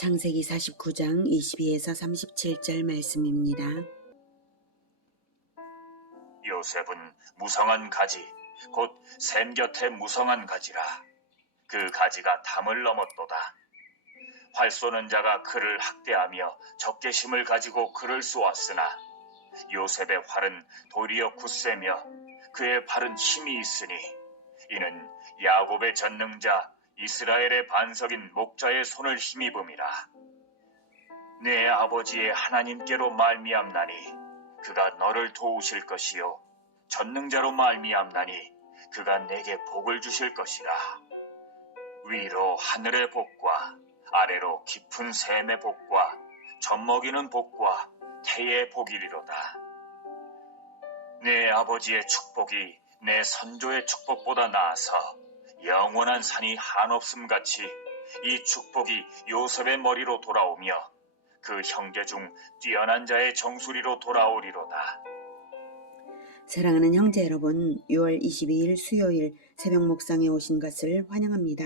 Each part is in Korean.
창세기 49장 22에서 37절 말씀입니다. 요셉은 무성한 가지, 곧 샘 곁에 무성한 가지라. 그 가지가 담을 넘었도다. 활 쏘는 자가 그를 학대하며 적개심을 가지고 그를 쏘았으나 요셉의 활은 도리어 굳세며 그의 발은 힘이 있으니 이는 야곱의 전능자 이스라엘의 반석인 목자의 손을 힘입음이라. 내 아버지의 하나님께로 말미암나니 그가 너를 도우실 것이요 전능자로 말미암나니 그가 내게 복을 주실 것이라. 위로 하늘의 복과 아래로 깊은 샘의 복과 젖먹이는 복과 태의 복이리로다. 내 아버지의 축복이 내 선조의 축복보다 나아서 영원한 산이 한없음같이 이 축복이 요셉의 머리로 돌아오며 그 형제 중 뛰어난 자의 정수리로 돌아오리로다. 사랑하는 형제 여러분, 6월 22일 수요일 새벽 묵상에 오신 것을 환영합니다.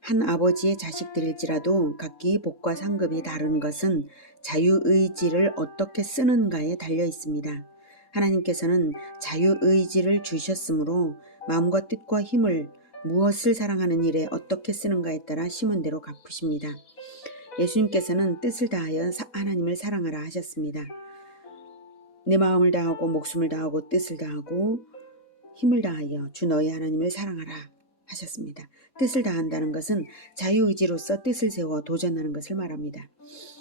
한 아버지의 자식들일지라도 각기 복과 상급이 다른 것은 자유의지를 어떻게 쓰는가에 달려 있습니다. 하나님께서는 자유의지를 주셨으므로 마음과 뜻과 힘을 무엇을 사랑하는 일에 어떻게 쓰는가에 따라 심은 대로 갚으십니다. 예수님께서는 뜻을 다하여 하나님을 사랑하라 하셨습니다. 내 마음을 다하고 목숨을 다하고 뜻을 다하고 힘을 다하여 주 너희 하나님을 사랑하라 하셨습니다. 뜻을 다한다는 것은 자유의지로서 뜻을 세워 도전하는 것을 말합니다.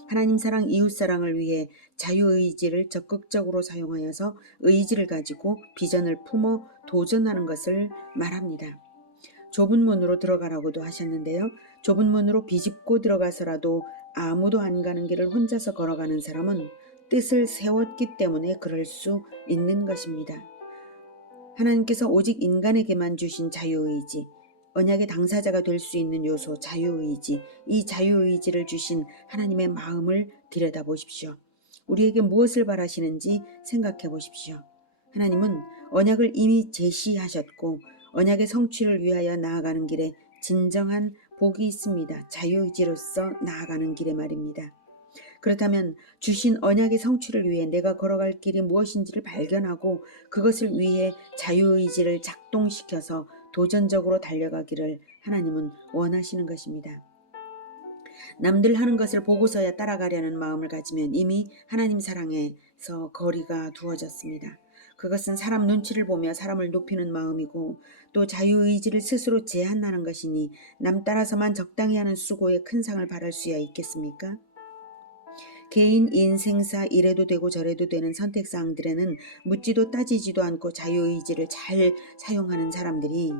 하나님 사랑, 이웃 사랑을 위해 자유의지를 적극적으로 사용하여서 의지를 가지고 비전을 품어 도전하는 것을 말합니다. 좁은 문으로 들어가라고도 하셨는데요. 좁은 문으로 비집고 들어가서라도 아무도 안 가는 길을 혼자서 걸어가는 사람은 뜻을 세웠기 때문에 그럴 수 있는 것입니다. 하나님께서 오직 인간에게만 주신 자유의지, 언약의 당사자가 될 수 있는 요소 자유의지, 이 자유의지를 주신 하나님의 마음을 들여다보십시오. 우리에게 무엇을 바라시는지 생각해 보십시오. 하나님은 언약을 이미 제시하셨고 언약의 성취를 위하여 나아가는 길에 진정한 복이 있습니다. 자유의지로서 나아가는 길에 말입니다. 그렇다면 주신 언약의 성취를 위해 내가 걸어갈 길이 무엇인지를 발견하고 그것을 위해 자유의지를 작동시켜서 도전적으로 달려가기를 하나님은 원하시는 것입니다. 남들 하는 것을 보고서야 따라가려는 마음을 가지면 이미 하나님 사랑에서 거리가 두어졌습니다. 그것은 사람 눈치를 보며 사람을 높이는 마음이고 또 자유의지를 스스로 제한하는 것이니 남 따라서만 적당히 하는 수고에 큰 상을 바랄 수야 있겠습니까? 개인 인생사 이래도 되고 저래도 되는 선택사항들에는 묻지도 따지지도 않고 자유의지를 잘 사용하는 사람들이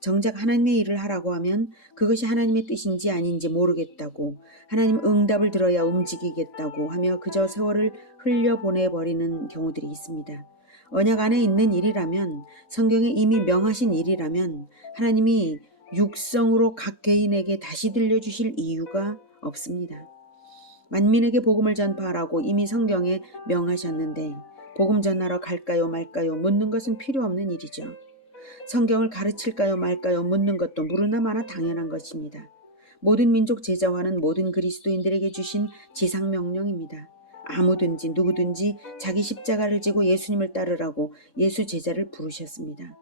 정작 하나님의 일을 하라고 하면 그것이 하나님의 뜻인지 아닌지 모르겠다고, 하나님 응답을 들어야 움직이겠다고 하며 그저 세월을 흘려보내버리는 경우들이 있습니다. 언약 안에 있는 일이라면, 성경에 이미 명하신 일이라면 하나님이 육성으로 각 개인에게 다시 들려주실 이유가 없습니다. 만민에게 복음을 전파하라고 이미 성경에 명하셨는데 복음 전하러 갈까요 말까요 묻는 것은 필요 없는 일이죠. 성경을 가르칠까요 말까요 묻는 것도 무르나 마나 당연한 것입니다. 모든 민족 제자화는 모든 그리스도인들에게 주신 지상명령입니다. 아무든지 누구든지 자기 십자가를 지고 예수님을 따르라고 예수 제자를 부르셨습니다.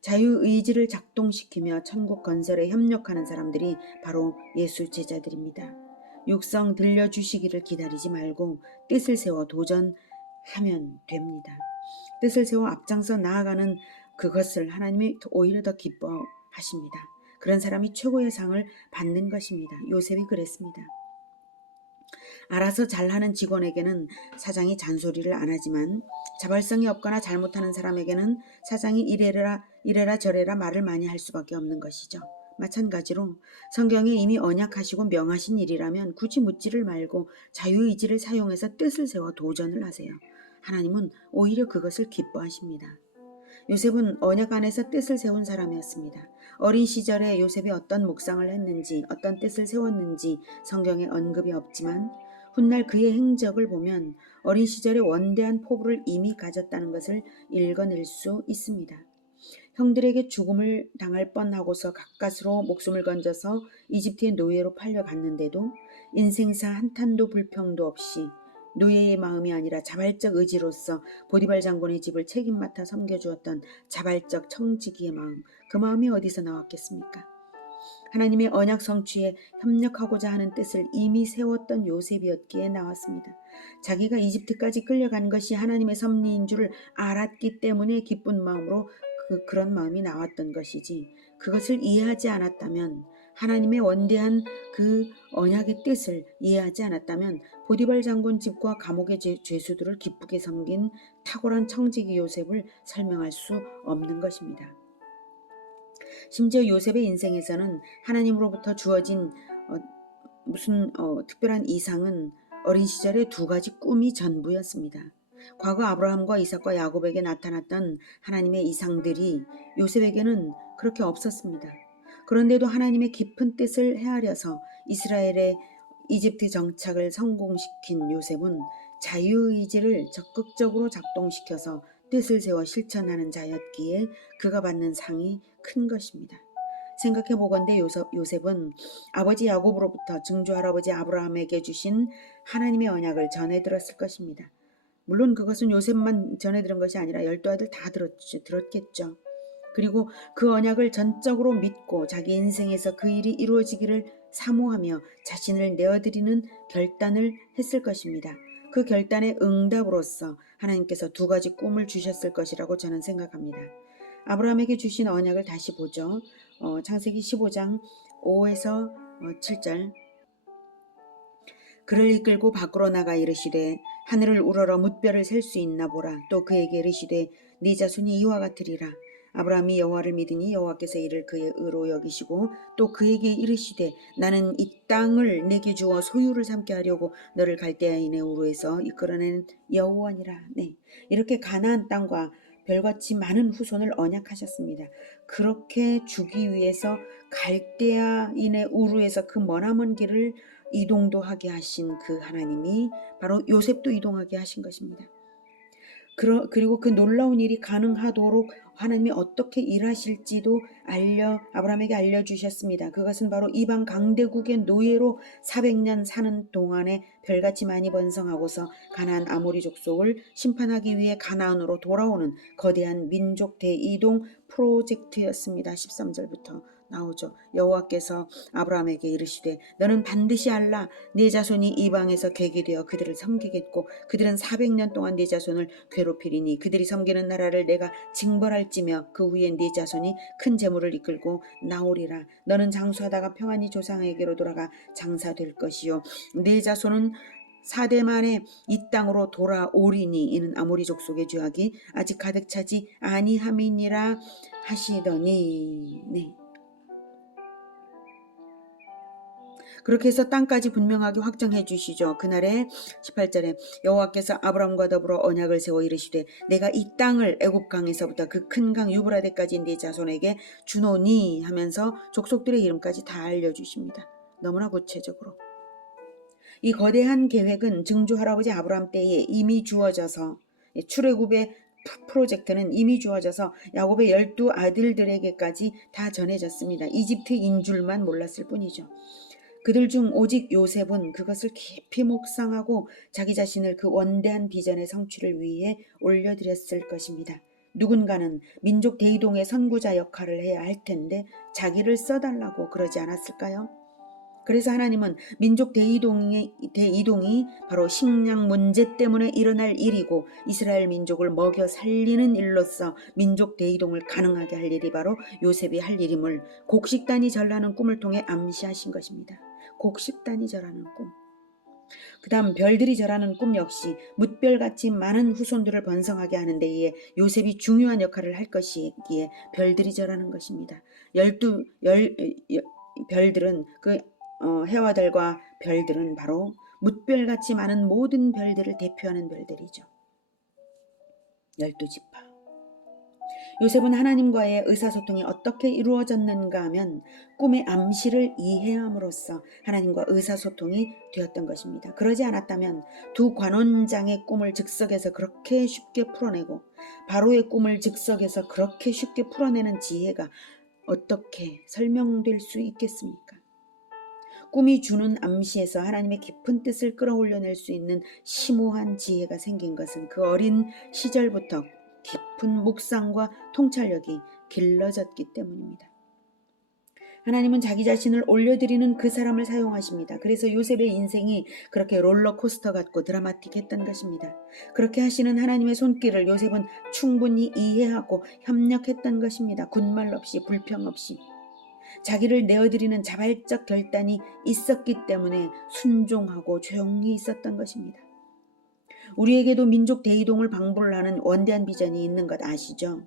자유의지를 작동시키며 천국 건설에 협력하는 사람들이 바로 예수 제자들입니다. 육성 들려주시기를 기다리지 말고 뜻을 세워 도전하면 됩니다. 뜻을 세워 앞장서 나아가는 그것을 하나님이 오히려 더 기뻐하십니다. 그런 사람이 최고의 상을 받는 것입니다. 요셉이 그랬습니다. 알아서 잘하는 직원에게는 사장이 잔소리를 안 하지만 자발성이 없거나 잘못하는 사람에게는 사장이 이래라 저래라 말을 많이 할 수밖에 없는 것이죠. 마찬가지로 성경에 이미 언약하시고 명하신 일이라면 굳이 묻지를 말고 자유의지를 사용해서 뜻을 세워 도전을 하세요. 하나님은 오히려 그것을 기뻐하십니다. 요셉은 언약 안에서 뜻을 세운 사람이었습니다. 어린 시절에 요셉이 어떤 묵상을 했는지 어떤 뜻을 세웠는지 성경에 언급이 없지만 훗날 그의 행적을 보면 어린 시절에 원대한 포부를 이미 가졌다는 것을 읽어낼 수 있습니다. 형들에게 죽음을 당할 뻔하고서 가까스로 목숨을 건져서 이집트의 노예로 팔려갔는데도 인생사 한탄도 불평도 없이 노예의 마음이 아니라 자발적 의지로서 보디발 장군의 집을 책임 맡아 섬겨주었던 자발적 청지기의 마음, 그 마음이 어디서 나왔겠습니까? 하나님의 언약 성취에 협력하고자 하는 뜻을 이미 세웠던 요셉이었기에 나왔습니다. 자기가 이집트까지 끌려간 것이 하나님의 섭리인 줄을 알았기 때문에 기쁜 마음으로 그런 마음이 나왔던 것이지, 그것을 이해하지 않았다면, 하나님의 원대한 그 언약의 뜻을 이해하지 않았다면 보디발 장군 집과 감옥의 죄수들을 기쁘게 섬긴 탁월한 청지기 요셉을 설명할 수 없는 것입니다. 심지어 요셉의 인생에서는 하나님으로부터 주어진 무슨 특별한 이상은 어린 시절의 두 가지 꿈이 전부였습니다. 과거 아브라함과 이삭과 야곱에게 나타났던 하나님의 이상들이 요셉에게는 그렇게 없었습니다. 그런데도 하나님의 깊은 뜻을 헤아려서 이스라엘의 이집트 정착을 성공시킨 요셉은 자유의지를 적극적으로 작동시켜서 뜻을 세워 실천하는 자였기에 그가 받는 상이 큰 것입니다. 생각해 보건대 요셉은 아버지 야곱으로부터 증조 할아버지 아브라함에게 주신 하나님의 언약을 전해 들었을 것입니다. 물론 그것은 요셉만 전해 들은 것이 아니라 12아들 다 들었겠죠. 그리고 그 언약을 전적으로 믿고 자기 인생에서 그 일이 이루어지기를 사모하며 자신을 내어드리는 결단을 했을 것입니다. 그 결단의 응답으로서 하나님께서 두 가지 꿈을 주셨을 것이라고 저는 생각합니다. 아브라함에게 주신 언약을 다시 보죠. 창세기 15장 5에서 7절. 그를 이끌고 밖으로 나가 이르시되 하늘을 우러러 뭇별을 셀 수 있나 보라. 또 그에게 이르시되 네 자손이 이와 같으리라. 아브라함이 여호와를 믿으니 여호와께서 이를 그의 의로 여기시고 또 그에게 이르시되 나는 이 땅을 내게 주어 소유를 삼게 하려고 너를 갈대아인의 우르에서 이끌어낸 여호와니라. 네, 이렇게 가나안 땅과 별같이 많은 후손을 언약하셨습니다. 그렇게 주기 위해서 갈대아인의 우르에서 그 머나먼 길을 이동도 하게 하신 그 하나님이 바로 요셉도 이동하게 하신 것입니다. 그리고 그 놀라운 일이 가능하도록 하나님이 어떻게 일하실지도 아브라함에게 알려주셨습니다. 그것은 바로 이방 강대국의 노예로 400년 사는 동안에 별같이 많이 번성하고서 가나안 아모리 족속을 심판하기 위해 가나안으로 돌아오는 거대한 민족 대이동 프로젝트였습니다. 13절부터 나오죠. 여호와께서 아브라함에게 이르시되 너는 반드시 알라. 네 자손이 이방에서 객이 되어 그들을 섬기겠고 그들은 400년 동안 네 자손을 괴롭히리니 그들이 섬기는 나라를 내가 징벌할지며 그 후에 네 자손이 큰 재물을 이끌고 나오리라. 너는 장수하다가 평안히 조상에게로 돌아가 장사될 것이요 네 자손은 4대 만에 이 땅으로 돌아오리니 이는 아모리 족속의 죄악이 아직 가득 차지 아니함이니라 하시더니. 네. 그렇게 해서 땅까지 분명하게 확정해 주시죠. 그날에 18절에 여호와께서 아브라함과 더불어 언약을 세워 이르시되 내가 이 땅을 애굽 강에서부터 그 큰 강 유브라데까지 네 자손에게 주노니 하면서 족속들의 이름까지 다 알려주십니다. 너무나 구체적으로. 이 거대한 계획은 증조 할아버지 아브라함 때에 이미 주어져서 출애굽의 프로젝트는 이미 주어져서 야곱의 12아들들에게까지 다 전해졌습니다. 이집트인 줄만 몰랐을 뿐이죠. 그들 중 오직 요셉은 그것을 깊이 묵상하고 자기 자신을 그 원대한 비전의 성취를 위해 올려드렸을 것입니다. 누군가는 민족 대이동의 선구자 역할을 해야 할 텐데 자기를 써달라고 그러지 않았을까요? 그래서 하나님은 민족 대이동이 바로 식량 문제 때문에 일어날 일이고 이스라엘 민족을 먹여 살리는 일로서 민족 대이동을 가능하게 할 일이 바로 요셉이 할 일임을 곡식단이 절하는 꿈을 통해 암시하신 것입니다. 곡식단이 절하는 꿈. 그 다음 별들이 절하는 꿈 역시 뭇별같이 많은 후손들을 번성하게 하는 데에 요셉이 중요한 역할을 할 것이기에 별들이 절하는 것입니다. 별들은 해와 달과 별들은 바로 뭇별같이 많은 모든 별들을 대표하는 별들이죠. 12지파. 요셉은 하나님과의 의사소통이 어떻게 이루어졌는가 하면 꿈의 암시를 이해함으로써 하나님과 의사소통이 되었던 것입니다. 그러지 않았다면 두 관원장의 꿈을 즉석에서 그렇게 쉽게 풀어내고 바로의 꿈을 즉석에서 그렇게 쉽게 풀어내는 지혜가 어떻게 설명될 수 있겠습니까? 꿈이 주는 암시에서 하나님의 깊은 뜻을 끌어올려낼 수 있는 심오한 지혜가 생긴 것은 그 어린 시절부터 깊은 묵상과 통찰력이 길러졌기 때문입니다. 하나님은 자기 자신을 올려드리는 그 사람을 사용하십니다. 그래서 요셉의 인생이 그렇게 롤러코스터 같고 드라마틱했던 것입니다. 그렇게 하시는 하나님의 손길을 요셉은 충분히 이해하고 협력했던 것입니다. 군말 없이 불평 없이. 자기를 내어드리는 자발적 결단이 있었기 때문에 순종하고 조용히 있었던 것입니다. 우리에게도 민족 대이동을 방불을 하는 원대한 비전이 있는 것 아시죠?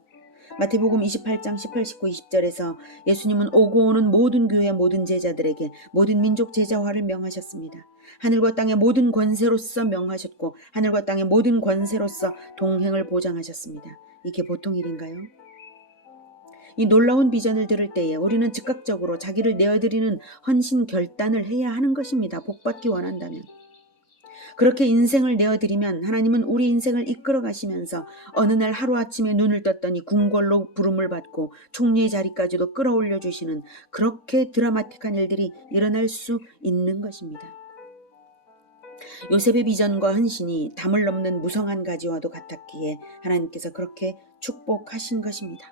마태복음 28장 18, 19, 20절에서 예수님은 오고 오는 모든 교회 모든 제자들에게 모든 민족 제자화를 명하셨습니다. 하늘과 땅의 모든 권세로서 명하셨고 하늘과 땅의 모든 권세로서 동행을 보장하셨습니다. 이게 보통 일인가요? 이 놀라운 비전을 들을 때에 우리는 즉각적으로 자기를 내어드리는 헌신 결단을 해야 하는 것입니다. 복받기 원한다면. 그렇게 인생을 내어드리면 하나님은 우리 인생을 이끌어 가시면서 어느 날 하루아침에 눈을 떴더니 궁궐로 부름을 받고 총리의 자리까지도 끌어올려 주시는 그렇게 드라마틱한 일들이 일어날 수 있는 것입니다. 요셉의 비전과 헌신이 담을 넘는 무성한 가지와도 같았기에 하나님께서 그렇게 축복하신 것입니다.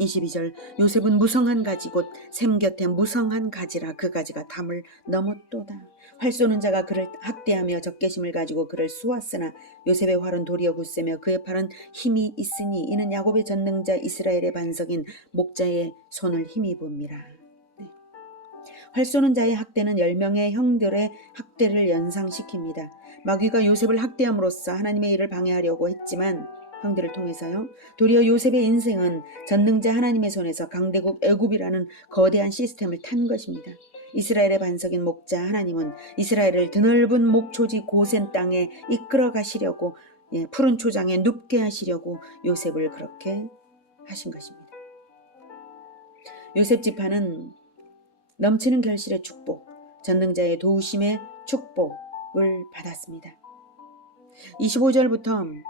22절 요셉은 무성한 가지 곧 샘 곁에 무성한 가지라 그 가지가 담을 넘었도다. 활 쏘는 자가 그를 학대하며 적개심을 가지고 그를 쏘았으나 요셉의 활은 도리어 굳세며 그의 팔은 힘이 있으니 이는 야곱의 전능자 이스라엘의 반석인 목자의 손을 힘입음이라. 활 쏘는 자의 학대는 10명의 형들의 학대를 연상시킵니다. 마귀가 요셉을 학대함으로써 하나님의 일을 방해하려고 했지만 형들을 통해서요. 도리어 요셉의 인생은 전능자 하나님의 손에서 강대국 애굽이라는 거대한 시스템을 탄 것입니다. 이스라엘의 반석인 목자 하나님은 이스라엘을 드넓은 목초지 고센 땅에 이끌어 가시려고 푸른 초장에 눕게 하시려고 요셉을 그렇게 하신 것입니다. 요셉 지파는 넘치는 결실의 축복, 전능자의 도우심의 축복을 받았습니다. 25절부터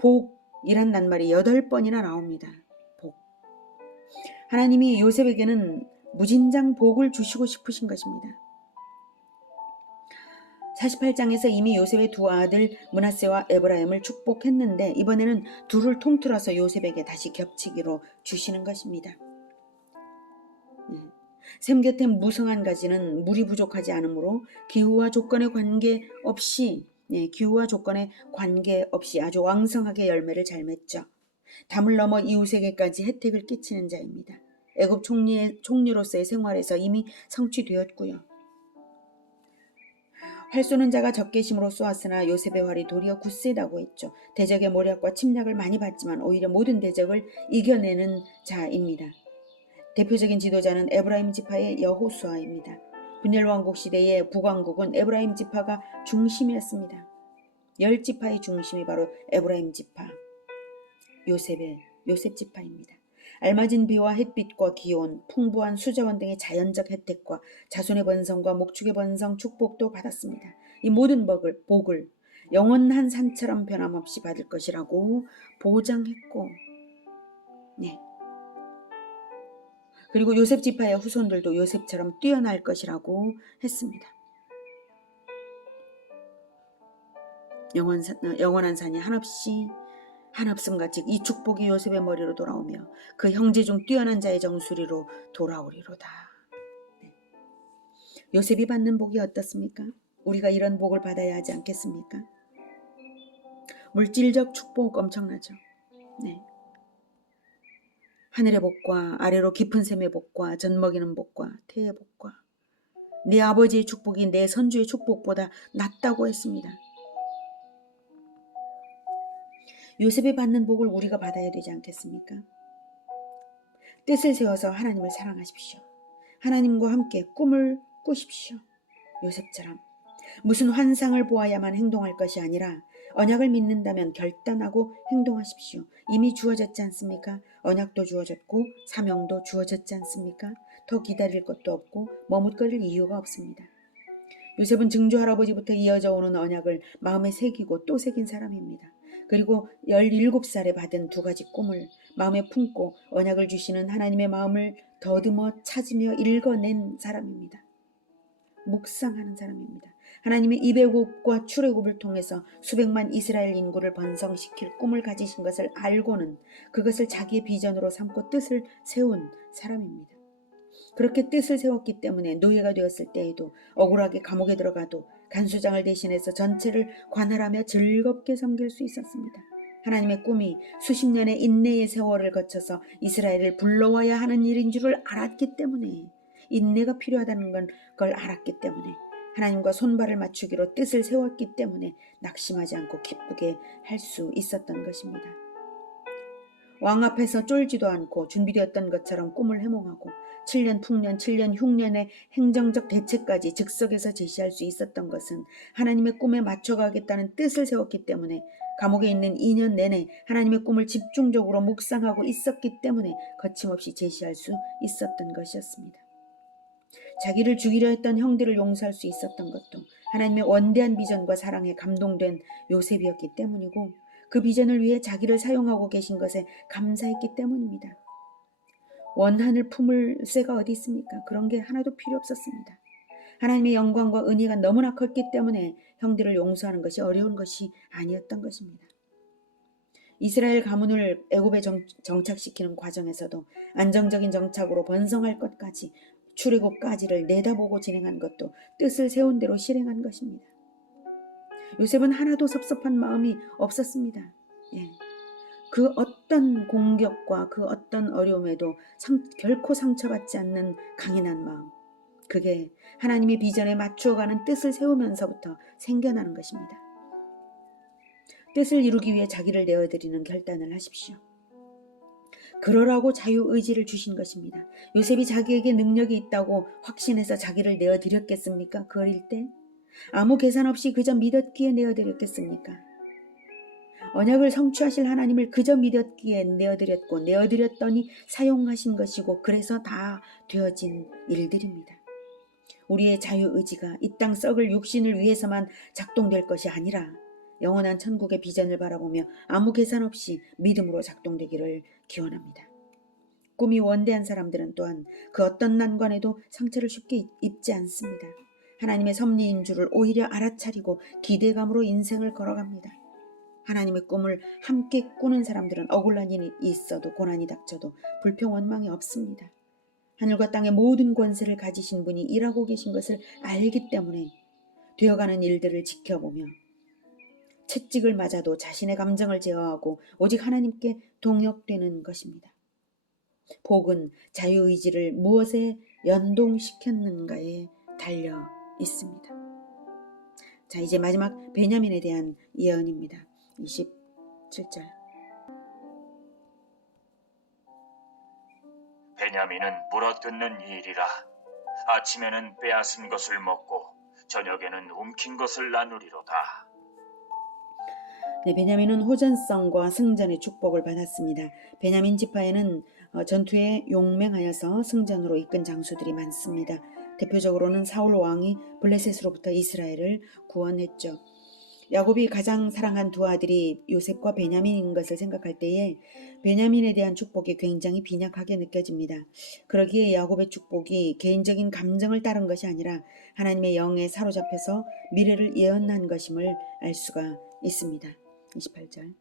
복이란 낱말이 8번이나 나옵니다. 복. 하나님이 요셉에게는 무진장 복을 주시고 싶으신 것입니다. 48장에서 이미 요셉의 두 아들 므낫세와 에브라임을 축복했는데 이번에는 둘을 통틀어서 요셉에게 다시 겹치기로 주시는 것입니다. 샘 곁에 무성한 가지는 물이 부족하지 않으므로 기후와 조건에 관계없이 아주 왕성하게 열매를 잘 맺죠. 담을 넘어 이웃에게까지 혜택을 끼치는 자입니다. 애굽 총리로서의 생활에서 이미 성취되었고요. 활 쏘는 자가 적개심으로 쏘았으나 요셉의 활이 도리어 굳세다고 했죠. 대적의 모략과 침략을 많이 받지만 오히려 모든 대적을 이겨내는 자입니다. 대표적인 지도자는 에브라임 지파의 여호수아입니다. 분열왕국 시대의 북왕국은 에브라임 지파가 중심이었습니다. 10지파의 중심이 바로 에브라임 지파, 요셉 지파입니다. 알맞은 비와 햇빛과 기온, 풍부한 수자원 등의 자연적 혜택과 자손의 번성과 목축의 번성 축복도 받았습니다. 이 모든 복을 영원한 산처럼 변함없이 받을 것이라고 보장했고 그리고 요셉 지파의 후손들도 요셉처럼 뛰어날 것이라고 했습니다. 영원한 산이 한없음같이 이 축복이 요셉의 머리로 돌아오며 그 형제 중 뛰어난 자의 정수리로 돌아오리로다. 요셉이 받는 복이 어떻습니까? 우리가 이런 복을 받아야 하지 않겠습니까? 물질적 축복 엄청나죠. 하늘의 복과 아래로 깊은 샘의 복과 젖먹이는 복과 태의 복과 네 아버지의 축복이 내 선주의 축복보다 낫다고 했습니다. 요셉이 받는 복을 우리가 받아야 되지 않겠습니까? 뜻을 세워서 하나님을 사랑하십시오. 하나님과 함께 꿈을 꾸십시오. 요셉처럼 무슨 환상을 보아야만 행동할 것이 아니라 언약을 믿는다면 결단하고 행동하십시오. 이미 주어졌지 않습니까? 언약도 주어졌고 사명도 주어졌지 않습니까? 더 기다릴 것도 없고 머뭇거릴 이유가 없습니다. 요셉은 증조 할아버지부터 이어져 오는 언약을 마음에 새기고 또 새긴 사람입니다. 그리고 17살에 받은 두 가지 꿈을 마음에 품고 언약을 주시는 하나님의 마음을 더듬어 찾으며 읽어낸 사람입니다. 묵상하는 사람입니다. 하나님의 입애굽과 출애굽을 통해서 수백만 이스라엘 인구를 번성시킬 꿈을 가지신 것을 알고는 그것을 자기의 비전으로 삼고 뜻을 세운 사람입니다. 그렇게 뜻을 세웠기 때문에 노예가 되었을 때에도 억울하게 감옥에 들어가도 간수장을 대신해서 전체를 관할하며 즐겁게 섬길 수 있었습니다. 하나님의 꿈이 수십 년의 인내의 세월을 거쳐서 이스라엘을 불러와야 하는 일인 줄을 알았기 때문에, 인내가 필요하다는 걸 알았기 때문에, 하나님과 손발을 맞추기로 뜻을 세웠기 때문에 낙심하지 않고 기쁘게 할 수 있었던 것입니다. 왕 앞에서 쫄지도 않고 준비되었던 것처럼 꿈을 해몽하고 7년 풍년, 7년 흉년의 행정적 대책까지 즉석에서 제시할 수 있었던 것은 하나님의 꿈에 맞춰가겠다는 뜻을 세웠기 때문에, 감옥에 있는 2년 내내 하나님의 꿈을 집중적으로 묵상하고 있었기 때문에 거침없이 제시할 수 있었던 것이었습니다. 자기를 죽이려 했던 형들을 용서할 수 있었던 것도 하나님의 원대한 비전과 사랑에 감동된 요셉이었기 때문이고, 그 비전을 위해 자기를 사용하고 계신 것에 감사했기 때문입니다. 원한을 품을 쇠가 어디 있습니까? 그런 게 하나도 필요 없었습니다. 하나님의 영광과 은혜가 너무나 컸기 때문에 형들을 용서하는 것이 어려운 것이 아니었던 것입니다. 이스라엘 가문을 애굽에 정착시키는 과정에서도 안정적인 정착으로 번성할 것까지, 출애굽까지를 내다보고 진행한 것도 뜻을 세운 대로 실행한 것입니다. 요셉은 하나도 섭섭한 마음이 없었습니다. 그 어떤 공격과 그 어떤 어려움에도 결코 상처받지 않는 강인한 마음, 그게 하나님의 비전에 맞추어가는 뜻을 세우면서부터 생겨나는 것입니다. 뜻을 이루기 위해 자기를 내어드리는 결단을 하십시오. 그러라고 자유의지를 주신 것입니다. 요셉이 자기에게 능력이 있다고 확신해서 자기를 내어드렸겠습니까? 그 어릴 때? 아무 계산 없이 그저 믿었기에 내어드렸겠습니까? 언약을 성취하실 하나님을 그저 믿었기에 내어드렸고, 내어드렸더니 사용하신 것이고, 그래서 다 되어진 일들입니다. 우리의 자유의지가 이 땅 썩을 육신을 위해서만 작동될 것이 아니라 영원한 천국의 비전을 바라보며 아무 계산 없이 믿음으로 작동되기를 기원합니다. 꿈이 원대한 사람들은 또한 그 어떤 난관에도 상처를 쉽게 입지 않습니다. 하나님의 섭리인 줄을 오히려 알아차리고 기대감으로 인생을 걸어갑니다. 하나님의 꿈을 함께 꾸는 사람들은 억울한 일이 있어도, 고난이 닥쳐도 불평원망이 없습니다. 하늘과 땅의 모든 권세를 가지신 분이 일하고 계신 것을 알기 때문에 되어가는 일들을 지켜보며 채찍을 맞아도 자신의 감정을 제어하고 오직 하나님께 동역되는 것입니다. 복은 자유의지를 무엇에 연동시켰는가에 달려 있습니다. 자, 이제 마지막 베냐민에 대한 예언입니다. 27절. 베냐민은 물어뜯는 일이라. 아침에는 빼앗은 것을 먹고 저녁에는 움킨 것을 나누리로다. 네, 베냐민은 호전성과 승전의 축복을 받았습니다. 베냐민 지파에는 전투에 용맹하여서 승전으로 이끈 장수들이 많습니다. 대표적으로는 사울 왕이 블레셋으로부터 이스라엘을 구원했죠. 야곱이 가장 사랑한 두 아들이 요셉과 베냐민인 것을 생각할 때에 베냐민에 대한 축복이 굉장히 빈약하게 느껴집니다. 그러기에 야곱의 축복이 개인적인 감정을 따른 것이 아니라 하나님의 영에 사로잡혀서 미래를 예언한 것임을 알 수가 있습니다. 28절.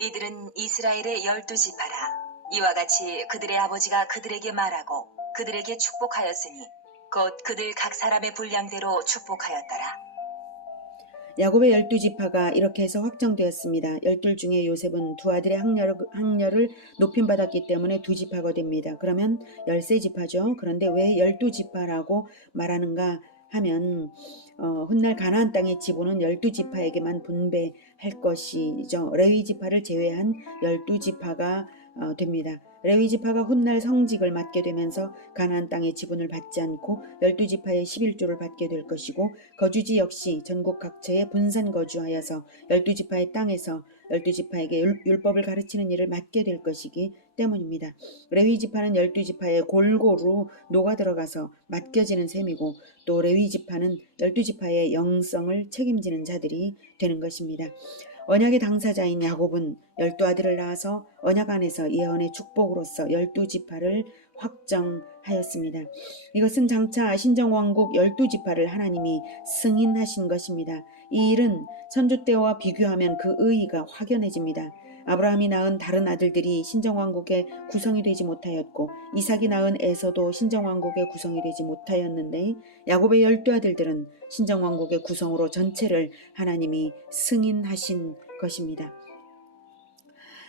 이들은 이스라엘의 12지파라. 이와 같이 그들의 아버지가 그들에게 말하고 그들에게 축복하였으니 곧 그들 각 사람의 분량대로 축복하였더라. 야곱의 12지파가 이렇게 해서 확정되었습니다. 12 중에 요셉은 두 아들의 학렬을 높임받았기 때문에 두 지파가 됩니다. 그러면 13지파죠. 그런데 왜 12지파라고 말하는가 하면 훗날 가나안 땅의 지부는 12지파에게만 분배할 것이죠. 레위 지파를 제외한 12지파가 됩니다. 레위 지파가 훗날 성직을 맡게 되면서 가나안 땅의 지분을 받지 않고 12지파의 11조를 받게 될 것이고 거주지 역시 전국 각처에 분산 거주하여서 12지파의 땅에서 12지파에게 율법을 가르치는 일을 맡게 될 것이기 때문입니다. 레위 지파는 12지파에 골고루 녹아 들어가서 맡겨지는 셈이고 또 레위 지파는 12지파의 영성을 책임지는 자들이 되는 것입니다. 언약의 당사자인 야곱은 12아들을 낳아서 언약 안에서 예언의 축복으로서 12지파를 확정하였습니다. 이것은 장차 신정왕국 12지파를 하나님이 승인하신 것입니다. 이 일은 선조 때와 비교하면 그 의의가 확연해집니다. 아브라함이 낳은 다른 아들들이 신정왕국의 구성이 되지 못하였고 이삭이 낳은 에서도 신정왕국의 구성이 되지 못하였는데 야곱의 12아들들은 신정왕국의 구성으로 전체를 하나님이 승인하신 것입니다.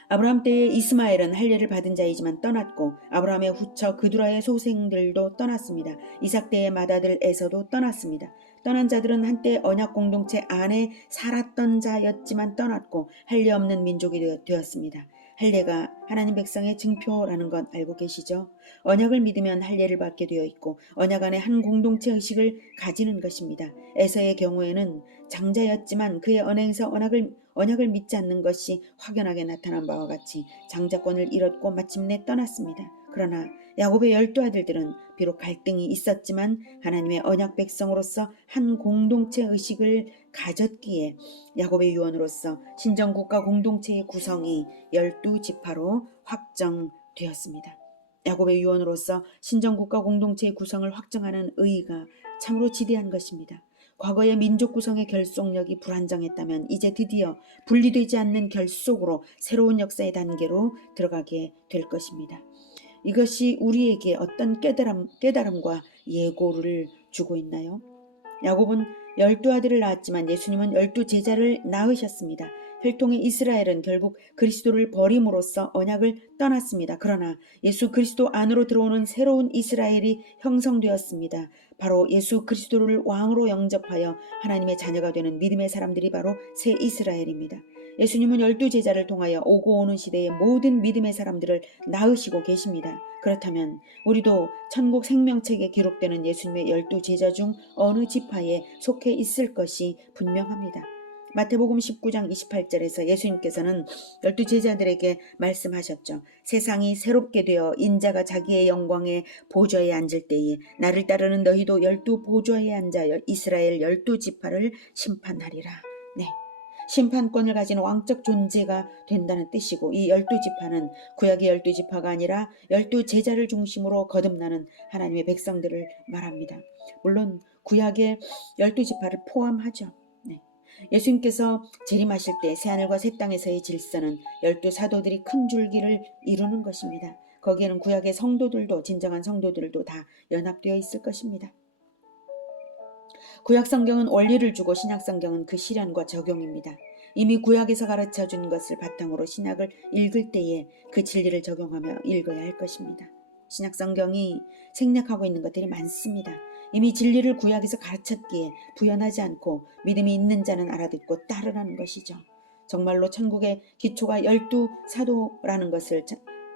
아브라함 때에 이스마엘은 할례를 받은 자이지만 떠났고 아브라함의 후처 그두라의 소생들도 떠났습니다. 이삭 때의 맏아들 에서도 떠났습니다. 떠난 자들은 한때 언약 공동체 안에 살았던 자였지만 떠났고 할례 없는 민족이 되었습니다. 할례가 하나님 백성의 증표라는 건 알고 계시죠? 언약을 믿으면 할례를 받게 되어 있고 언약 안에 한 공동체 의식을 가지는 것입니다. 에서의 경우에는 장자였지만 그의 언행에서 언약을 믿지 않는 것이 확연하게 나타난 바와 같이 장자권을 잃었고 마침내 떠났습니다. 그러나 야곱의 12아들들은 비록 갈등이 있었지만 하나님의 언약 백성으로서 한 공동체 의식을 가졌기에 야곱의 유언으로서 신정국가 공동체의 구성이 12지파로 확정되었습니다. 야곱의 유언으로서 신정국가 공동체의 구성을 확정하는 의의가 참으로 지대한 것입니다. 과거의 민족 구성의 결속력이 불안정했다면 이제 드디어 분리되지 않는 결속으로 새로운 역사의 단계로 들어가게 될 것입니다. 이것이 우리에게 어떤 깨달음과 예고를 주고 있나요? 야곱은 12아들을 낳았지만 예수님은 12제자를 낳으셨습니다. 혈통의 이스라엘은 결국 그리스도를 버림으로써 언약을 떠났습니다. 그러나 예수 그리스도 안으로 들어오는 새로운 이스라엘이 형성되었습니다. 바로 예수 그리스도를 왕으로 영접하여 하나님의 자녀가 되는 믿음의 사람들이 바로 새 이스라엘입니다. 예수님은 12제자를 통하여 오고 오는 시대의 모든 믿음의 사람들을 낳으시고 계십니다. 그렇다면 우리도 천국 생명책에 기록되는 예수님의 12제자 중 어느 지파에 속해 있을 것이 분명합니다. 마태복음 19장 28절에서 예수님께서는 12제자들에게 말씀하셨죠. 세상이 새롭게 되어 인자가 자기의 영광의 보좌에 앉을 때에 나를 따르는 너희도 12보좌에 앉아 이스라엘 12지파를 심판하리라. 네. 심판권을 가진 왕적 존재가 된다는 뜻이고 이 12지파는 구약의 12지파가 아니라 12제자를 중심으로 거듭나는 하나님의 백성들을 말합니다. 물론 구약의 12지파를 포함하죠. 네. 예수님께서 재림하실 때 새하늘과 새 땅에서의 질서는 12사도들이 큰 줄기를 이루는 것입니다. 거기에는 구약의 성도들도 진정한 성도들도 다 연합되어 있을 것입니다. 구약 성경은 원리를 주고 신약 성경은 그 실현과 적용입니다. 이미 구약에서 가르쳐 준 것을 바탕으로 신약을 읽을 때에 그 진리를 적용하며 읽어야 할 것입니다. 신약 성경이 생략하고 있는 것들이 많습니다. 이미 진리를 구약에서 가르쳤기에 부연하지 않고 믿음이 있는 자는 알아듣고 따르라는 것이죠. 정말로 천국의 기초가 12사도라는 것을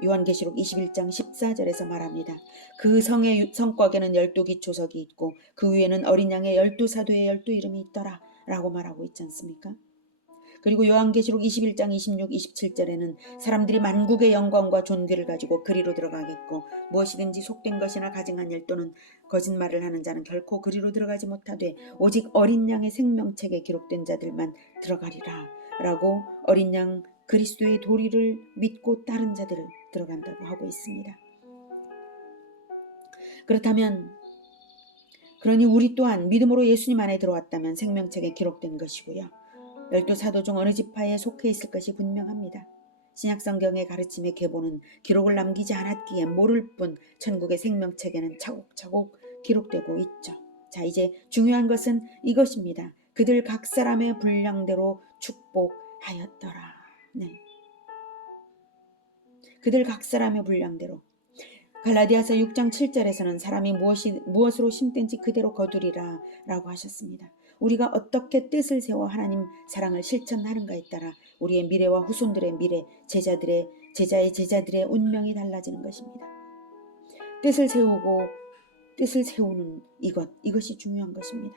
요한계시록 21장 14절에서 말합니다. 그 성의 성곽에는 12기초석이 있고 그 위에는 어린 양의 12사도의 12이름이 있더라 라고 말하고 있지 않습니까? 그리고 요한계시록 21장 26, 27절에는 사람들이 만국의 영광과 존귀를 가지고 그리로 들어가겠고 무엇이든지 속된 것이나 가증한 일 또는 거짓말을 하는 자는 결코 그리로 들어가지 못하되 오직 어린 양의 생명책에 기록된 자들만 들어가리라 라고 어린 양 그리스도의 도리를 믿고 따른 자들을 들어간다고 하고 있습니다. 그러니 우리 또한 믿음으로 예수님 안에 들어왔다면 생명책에 기록된 것이고요. 12사도 중 어느 지파에 속해 있을 것이 분명합니다. 신약성경의 가르침의 계보는 기록을 남기지 않았기에 모를 뿐 천국의 생명책에는 차곡차곡 기록되고 있죠. 자, 이제 중요한 것은 이것입니다. 그들 각 사람의 분량대로 축복하였더라. 네. 그들 각 사람의 분량대로. 갈라디아서 6장 7절에서는 사람이 무엇으로 심든지 그대로 거두리라 라고 하셨습니다. 우리가 어떻게 뜻을 세워 하나님 사랑을 실천하는가에 따라 우리의 미래와 후손들의 미래, 제자들의 제자의 제자들의 운명이 달라지는 것입니다. 뜻을 세우고 뜻을 세우는 이것이 중요한 것입니다.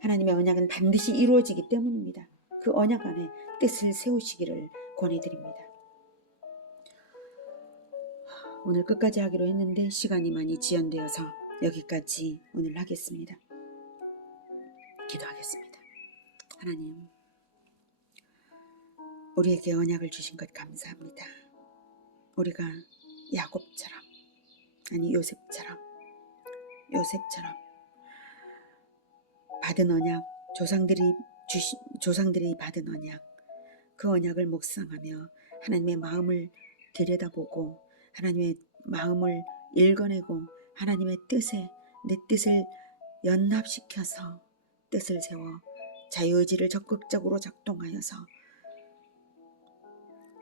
하나님의 언약은 반드시 이루어지기 때문입니다. 그 언약 안에 뜻을 세우시기를 권해드립니다. 오늘 끝까지 하기로 했는데 시간이 많이 지연되어서 여기까지 오늘 하겠습니다. 기도하겠습니다. 하나님, 우리에게 언약을 주신 것 감사합니다. 우리가 야곱처럼, 아니 요셉처럼 받은 언약, 조상들이 받은 언약, 그 언약을 묵상하며 하나님의 마음을 들여다보고 하나님의 마음을 읽어내고 하나님의 뜻에 내 뜻을 연합시켜서 뜻을 세워 자유의지를 적극적으로 작동하여서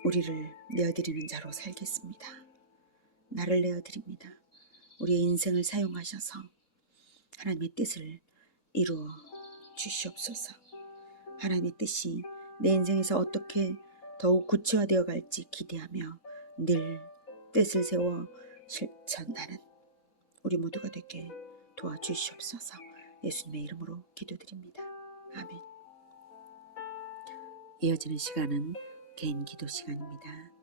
우리를 내어드리는 자로 살겠습니다. 나를 내어드립니다. 우리의 인생을 사용하셔서 하나님의 뜻을 이루어 주시옵소서. 하나님의 뜻이 내 인생에서 어떻게 더욱 구체화되어 갈지 기대하며 늘 뜻을 세워 실천하는 우리 모두가 되게 도와주시옵소서. 예수님의 이름으로 기도드립니다. 아멘. 이어지는 시간은 개인 기도 시간입니다.